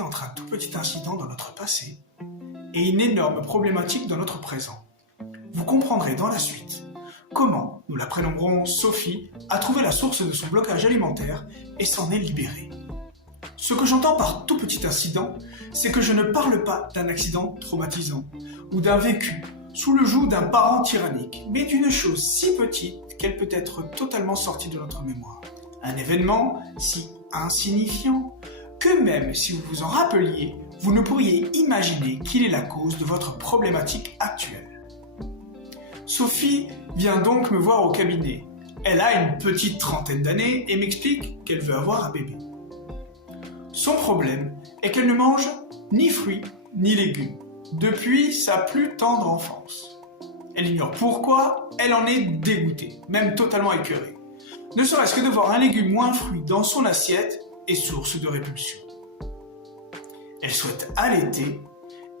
contrasté entre un tout petit incident dans notre passé et une énorme problématique dans notre présent. Vous comprendrez dans la suite comment nous la prénommerons Sophie a trouvé la source de son blocage alimentaire et s'en est libérée. Ce que j'entends par tout petit incident, c'est que je ne parle pas d'un accident traumatisant ou d'un vécu sous le joug d'un parent tyrannique, mais d'une chose si petite qu'elle peut être totalement sortie de notre mémoire. Un événement si insignifiant que même si vous vous en rappeliez, vous ne pourriez imaginer qu'il est la cause de votre problématique actuelle. Sophie vient donc me voir au cabinet. Elle a une petite trentaine d'années et m'explique qu'elle veut avoir un bébé. Son problème est qu'elle ne mange ni fruits ni légumes depuis sa plus tendre enfance. Elle ignore pourquoi, elle en est dégoûtée, même totalement écœurée. Ne serait-ce que de voir un légume ou un fruit dans son assiette est source de répulsion. Elle souhaite allaiter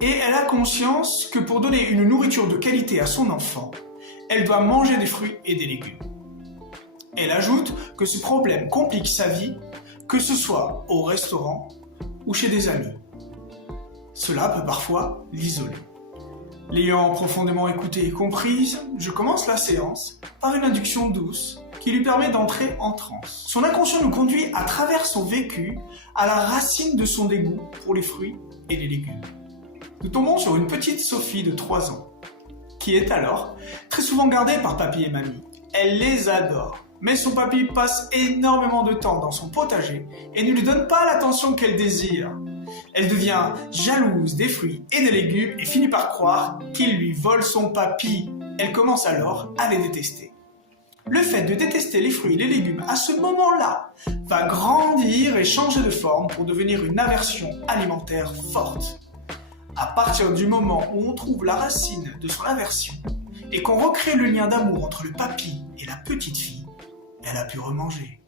et elle a conscience que pour donner une nourriture de qualité à son enfant, elle doit manger des fruits et des légumes. Elle ajoute que ce problème complique sa vie, que ce soit au restaurant ou chez des amis. Cela peut parfois l'isoler. L'ayant profondément écoutée et comprise, je commence la séance par une induction douce qui lui permet d'entrer en transe. Son inconscient nous conduit à travers son vécu à la racine de son dégoût pour les fruits et les légumes. Nous tombons sur une petite Sophie de 3 ans, qui est alors très souvent gardée par papy et mamie. Elle les adore, mais son papy passe énormément de temps dans son potager et ne lui donne pas l'attention qu'elle désire. Elle devient jalouse des fruits et des légumes et finit par croire qu'il lui vole son papy. Elle commence alors à les détester. Le fait de détester les fruits et les légumes à ce moment-là va grandir et changer de forme pour devenir une aversion alimentaire forte. À partir du moment où on trouve la racine de son aversion et qu'on recrée le lien d'amour entre le papy et la petite fille, elle a pu remanger.